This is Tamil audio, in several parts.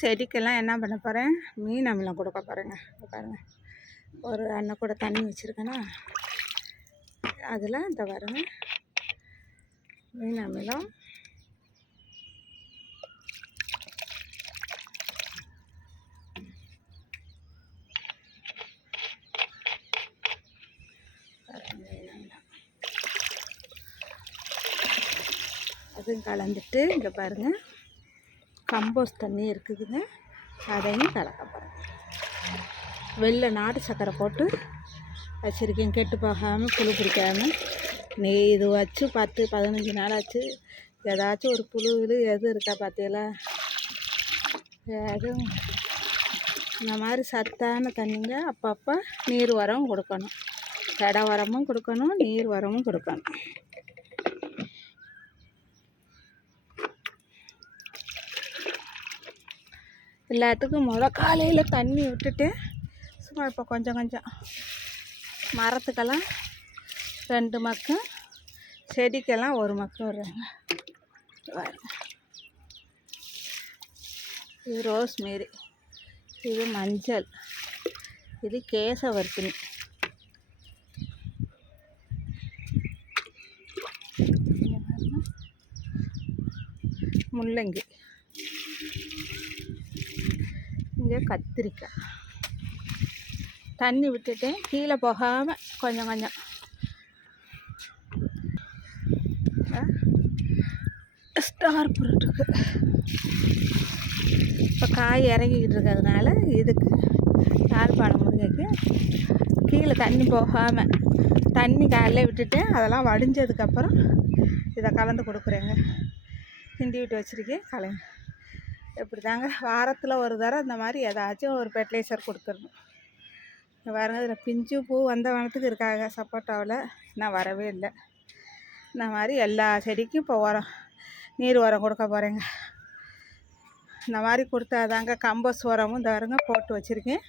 செடிக்கெல்லாம் என்ன பண்ண போகிறேன், மீன் அமிலம் கொடுக்க போகிறேங்க. பாருங்கள், ஒரு அண்ணன் கூட தண்ணி வச்சுருக்கேன்னா அதில் இந்த பாருங்க மீன் அமிலம். அதுவும் கலந்துட்டு இங்கே பாருங்கள் கம்போஸ்ட் தண்ணி இருக்குதுங்க, அதையும் கலக்க போகிறேன். வெள்ளை நாட்டு சர்க்கரை போட்டு வச்சுருக்கேன், கெட்டு போகாமல் புழு பிடிக்காமல். இது வச்சு 10-15 நாள் ஆச்சு. ஏதாச்சும் ஒரு புழு எது இருக்கா பார்த்தீங்களா? எதுவும் இந்த மாதிரி சத்தான தண்ணிங்க. அப்பப்போ நீர் உரம் கொடுக்கணும், தடை உரமும் கொடுக்கணும், நீர் உரமும் கொடுக்கணும். எல்லாத்துக்கும் காலையில் தண்ணி விட்டுட்டு சும்மா இப்போ கொஞ்சம் கொஞ்சம் மரத்துக்கெல்லாம் 2 மக்கும், செடிக்கெல்லாம் 1 மக்கும் விடுறாங்க. இது ரோஸ்மேரி, இது மஞ்சள், இது கேசவர்த்தினி, முள்ளங்கி, இங்கே கத்திரிக்காய். தண்ணி விட்டுட்டேன், கீழே போகாமல் கொஞ்சம் கொஞ்சம். ஸ்டார் ஃப்ரூட்டுக்கு இப்போ காய் இறங்கிக்கிட்டு இருக்கிறதுனால இதுக்கு யாழ்ப்பாணம் முருங்கைக்கு கீழே தண்ணி போகாமல் தண்ணி காலையில் விட்டுட்டேன். அதெல்லாம் வடிஞ்சதுக்கப்புறம் இதை கலந்து கொடுக்குறேங்க. கிண்டி விட்டு வச்சுருக்கேன், கலந்து எப்படி தாங்க வாரத்தில் ஒரு தடவை இந்த மாதிரி ஏதாச்சும் ஒரு ஃபெர்டிலைசர் கொடுத்துடணும். பாருங்க, இதில் பிஞ்சு பூ வந்த வனத்துக்கு இருக்காங்க. சப்போட்டாவில் இன்னும் வரவே இல்லை. இந்த மாதிரி எல்லா செடிக்கும் இப்போ உரம், நீர் உரம் கொடுக்க போகிறேங்க. இந்த மாதிரி கொடுத்தாதாங்க கம்போஸ்ட் உரமும் இந்த பாருங்க போட்டு வச்சுருக்கேன்.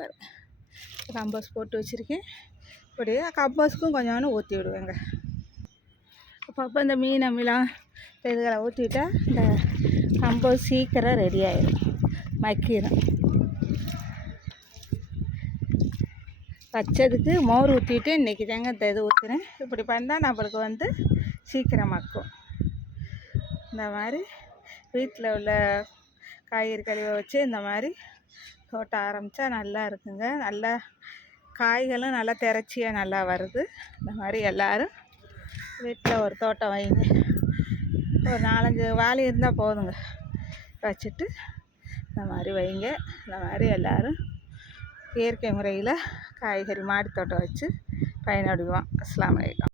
பாருங்க கம்போஸ்ட் போட்டு வச்சுருக்கேன். இப்படியே கம்போஸ்ட்க்கும் கொஞ்சம் ஊற்றி விடுவேங்க. அப்பப்போ இந்த மீன் அமிலம் இதுகளை ஊற்றிவிட்டா இந்த கம்போஸ்ட் சீக்கிரம் ரெடி ஆகிடும், மக்கிடும். வச்சதுக்கு மோர் ஊற்றிட்டு இன்றைக்கி தாங்க இந்த இது ஊற்றுறேன். இப்படி பண்ணால் நம்மளுக்கு சீக்கிரமாக்கும். இந்த மாதிரி வீட்டில் உள்ள காய்கறி கழிவை வச்சு இந்த மாதிரி தோட்டம் ஆரம்பித்தா நல்லா இருக்குங்க. நல்லா காய்களும் நல்லா திரச்சியாக நல்லா வருது. இந்த மாதிரி எல்லோரும் வீட்டில் ஒரு தோட்டம் வைங்க. ஒரு 4-5 வாழை இருந்தால் போதுங்க, வச்சுட்டு இந்த மாதிரி வைங்க. இந்த மாதிரி எல்லோரும் இயற்கை முறையில் காய்கறி மாடி தோட்டம் வச்சு பயனடைவோம். அஸ்ஸலாமு அலைக்கும்.